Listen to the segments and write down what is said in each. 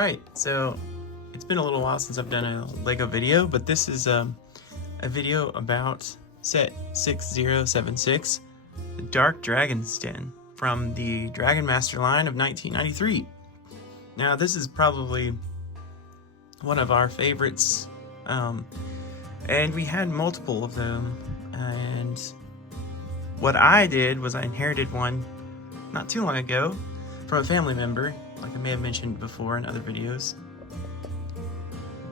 Alright, so it's been a little while since I've done a Lego video, but this is a video about set 6076, the Dark Dragon's Den from the Dragonmaster line of 1993. Now this is probably one of our favorites, and we had multiple of them, and what I did was I inherited one not too long ago from a family member, like I may have mentioned before in other videos.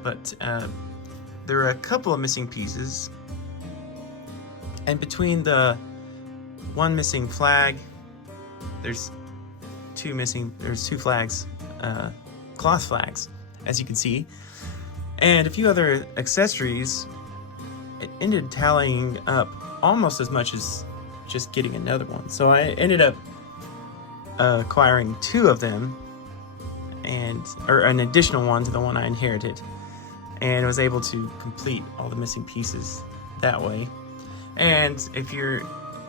But there are a couple of missing pieces, and between the one missing flag, there's two flags, cloth flags, as you can see, and a few other accessories. It ended tallying up almost as much as just getting another one. So I ended up acquiring two of them, or an additional one to the one I inherited, and was able to complete all the missing pieces that way. And if you're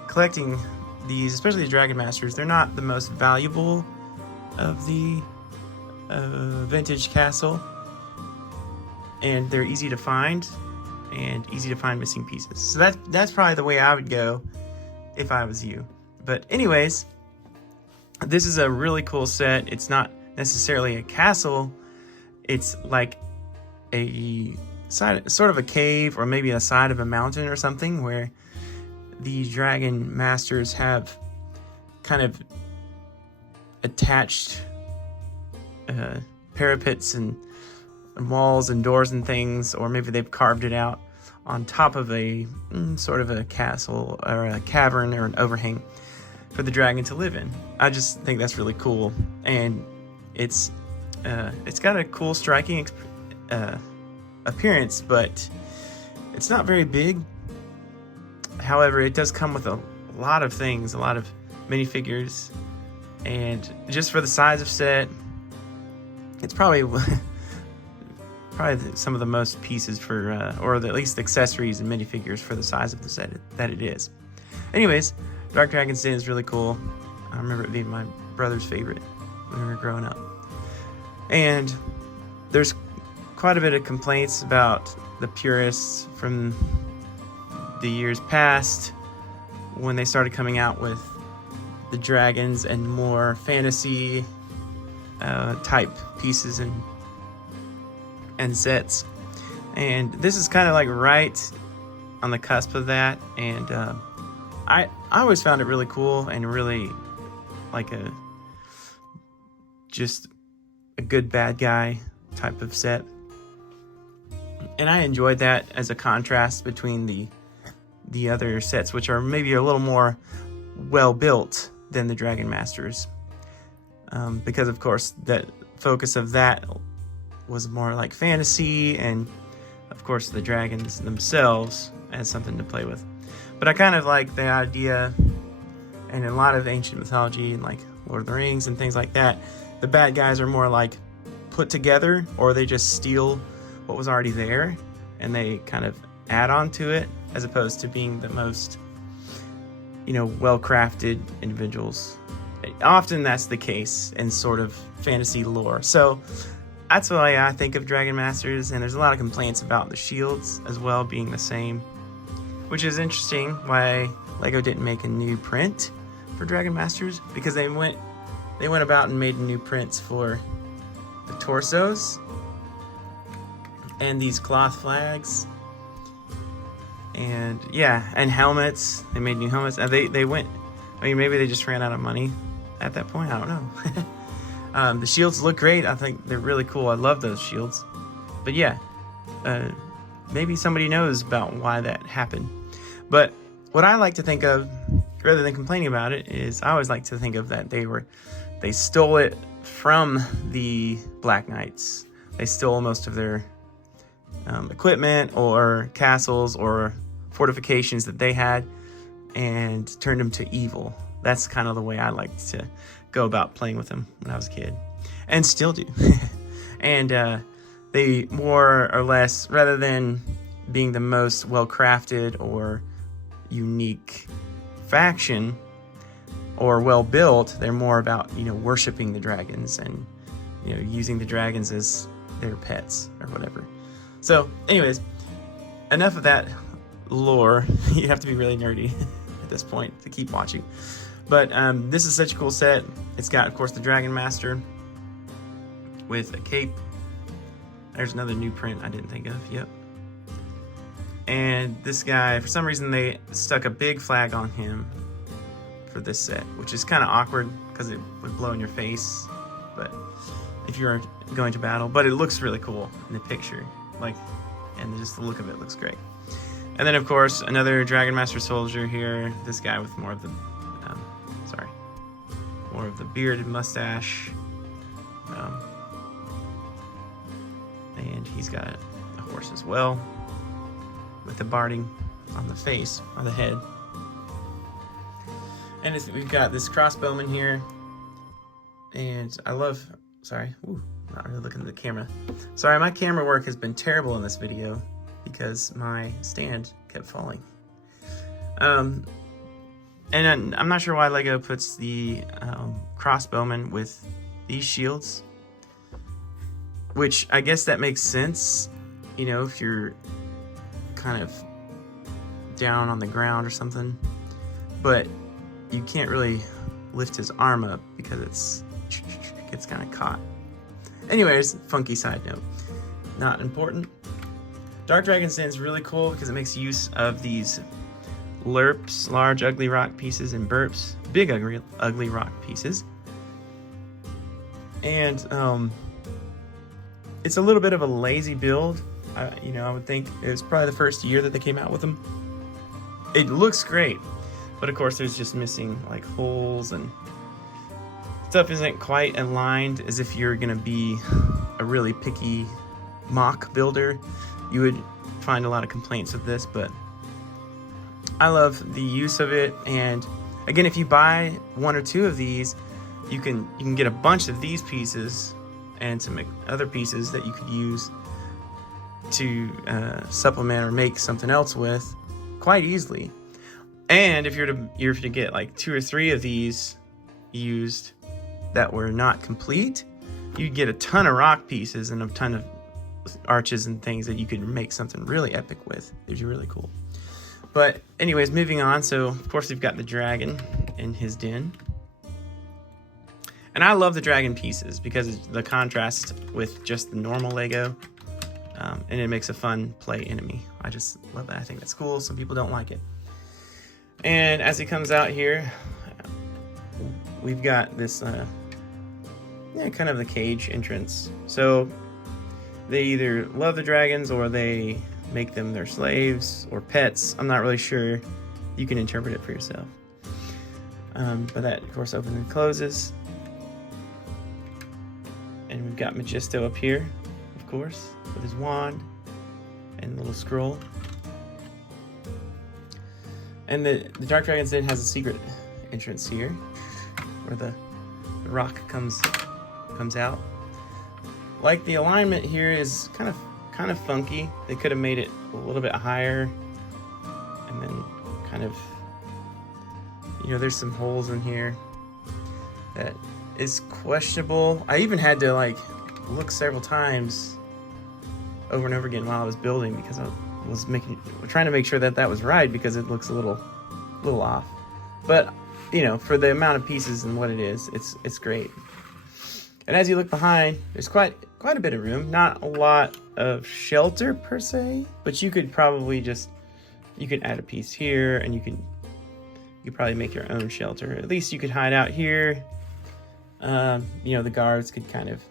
collecting these, especially the Dragon Masters, they're not the most valuable of the vintage castle, and they're easy to find missing pieces. So that's probably the way I would go if I was you. But anyways, this is a really cool set. It's not necessarily a castle, it's like a sort of a cave, or maybe a side of a mountain or something, where the Dragon Masters have kind of attached parapets and walls and doors and things, or maybe they've carved it out on top of a sort of a castle or a cavern or an overhang for the dragon to live in. I just think that's really cool, and it's got a cool, striking appearance, but it's not very big. However, it does come with a lot of things, a lot of minifigures, and just for the size of set, it's probably some of the most pieces for, or at least accessories and minifigures for the size of the set that it is. Anyways, Dark Dragon's Den is really cool. I remember it being my brother's favorite when we were growing up. And there's quite a bit of complaints about the purists from the years past, when they started coming out with the dragons and more fantasy type pieces and sets. And this is kind of like right on the cusp of that, and I always found it really cool and really like just a good bad guy type of set. And I enjoyed that as a contrast between the other sets, which are maybe a little more well built than the Dragon Masters, because of course the focus of that was more like fantasy, and of course the dragons themselves as something to play with. But I kind of like the idea, and in a lot of ancient mythology and like Lord of the Rings and things like that, the bad guys are more like put together, or they just steal what was already there and they kind of add on to it, as opposed to being the most, well-crafted individuals. Often that's the case in sort of fantasy lore. So that's why I think of Dragon Masters, and there's a lot of complaints about the shields as well being the same, which is interesting why Lego didn't make a new print for Dragon Masters, because they went about and made new prints for the torsos and these cloth flags, and and helmets. They made new helmets, and they went, maybe they just ran out of money at that point, I don't know. The shields look great. I think they're really cool. I love those shields. But maybe somebody knows about why that happened. But what I like to think of, rather than complaining about it, is I always like to think of that they stole it from the Black Knights. They stole most of their equipment or castles or fortifications that they had and turned them to evil. That's kind of the way I liked to go about playing with them when I was a kid, and still do. And they more or less, rather than being the most well-crafted or unique faction or well-built, they're more about, worshiping the dragons and you know, using the dragons as their pets or whatever. So anyways, enough of that lore. You have to be really nerdy at this point to keep watching. But this is such a cool set. It's got, of course, the Dragonmaster with a cape. There's another new print I didn't think of. Yep. And this guy, for some reason, they stuck a big flag on him for this set, which is kind of awkward because it would blow in your face. But if you're going to battle, but it looks really cool in the picture, like, and just the look of it looks great. And then, of course, another Dragonmaster soldier here. This guy with more of the, more of the bearded mustache. And he's got a horse as well, with the barding on the face, or the head. And we've got this crossbowman here. And I love, sorry, not really looking at the camera. Sorry, my camera work has been terrible in this video because my stand kept falling. And I'm not sure why LEGO puts the crossbowman with these shields, which I guess that makes sense, you know, if you're kind of down on the ground or something, but you can't really lift his arm up because it gets kind of caught. Anyways, funky side note, not important. Dark Dragon's Den is really cool because it makes use of these lerps, large ugly rock pieces, and burps, big ugly rock pieces. And it's a little bit of a lazy build. You know, I would think it was probably the first year that they came out with them. It looks great, but of course there's just missing like holes, and stuff isn't quite aligned. As if you're gonna be a really picky mock builder, you would find a lot of complaints of this, but I love the use of it. And again, if you buy one or two of these, you can get a bunch of these pieces and some other pieces that you could use to supplement or make something else with quite easily. And if you're to get like 2 or 3 of these used that were not complete, you'd get a ton of rock pieces and a ton of arches and things that you could make something really epic with. These are really cool. But anyways, moving on. So of course we've got the dragon in his den. And I love the dragon pieces because of the contrast with just the normal Lego. And it makes a fun play enemy. I just love that. I think that's cool. Some people don't like it. And as he comes out here, we've got this kind of the cage entrance. So they either love the dragons or they make them their slaves or pets. I'm not really sure. You can interpret it for yourself. But that, of course, opens and closes. And we've got Magisto up here, of course, with his wand and a little scroll. And the Dark Dragon's Den has a secret entrance here, where the rock comes out. Like, the alignment here is kind of funky. They could have made it a little bit higher, and then kind of, you know, there's some holes in here that is questionable. I even had to like look several times over and over again while I was building because I was trying to make sure that that was right, because it looks a little off. But you know, for the amount of pieces and what it is, it's great. And as you look behind, there's quite a bit of room. Not a lot of shelter per se, but you could probably you could add a piece here, and you could probably make your own shelter. At least you could hide out here. You know, the guards could kind of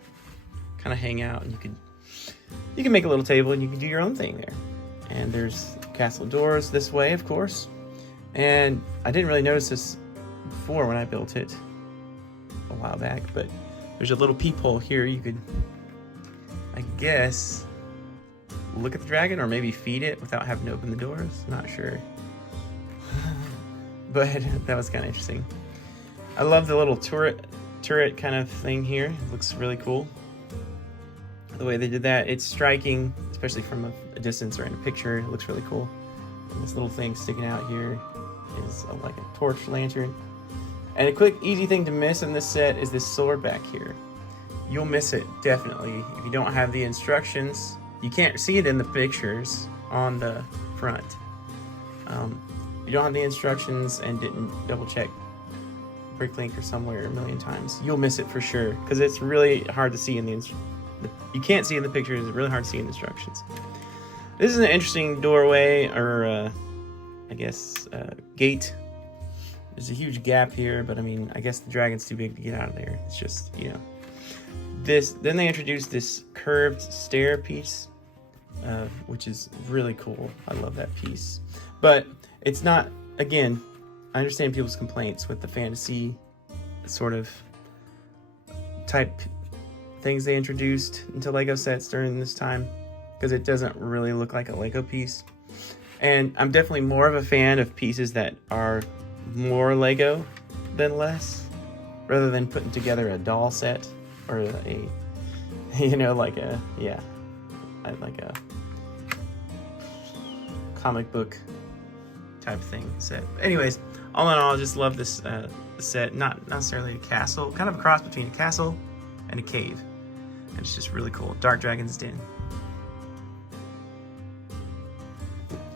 hang out, and you can make a little table and you can do your own thing there. And there's castle doors this way, of course. And I didn't really notice this before when I built it a while back, but there's a little peephole here. You could, I guess, look at the dragon or maybe feed it without having to open the doors. Not sure. But that was kind of interesting. I love the little turret kind of thing here. It looks really cool. The way they did that, it's striking, especially from a distance or in a picture. It looks really cool. And this little thing sticking out here is like a torch lantern. And a quick, easy thing to miss in this set is this sword back here. you'll miss it, definitely. If you don't have the instructions, you can't see it in the pictures on the front. If you don't have the instructions and didn't double check Bricklink or somewhere a million times, you'll miss it for sure, because it's really hard to see in you can't see in the pictures, it's really hard to see in the instructions. This is an interesting doorway, or I guess gate. There's a huge gap here, but I mean, I guess the dragon's too big to get out of there. It's just, you know. Then they introduced this curved stair piece, which is really cool. I love that piece. But it's not, again, I understand people's complaints with the fantasy sort of type things they introduced into Lego sets during this time, because it doesn't really look like a Lego piece. And I'm definitely more of a fan of pieces that are more Lego than less, rather than putting together a doll set or a, you know, like a comic book type thing set. Anyways, all in all, I just love this set. Not necessarily a castle, kind of a cross between a castle and a cave. And it's just really cool. Dark Dragon's Den.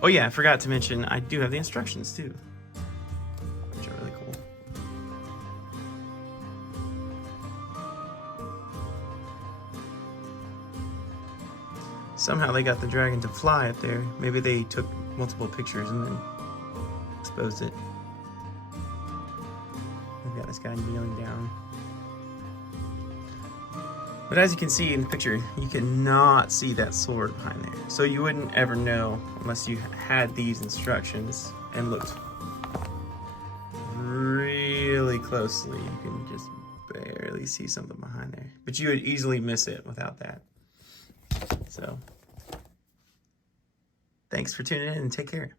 Oh yeah, I forgot to mention, I do have the instructions too, which are really cool. Somehow they got the dragon to fly up there. Maybe they took multiple pictures and then exposed it. We've got this guy kneeling down. But as you can see in the picture, you cannot see that sword behind there. So you wouldn't ever know unless you had these instructions and looked really closely. You can just barely see something behind there. But you would easily miss it without that. So, thanks for tuning in and take care.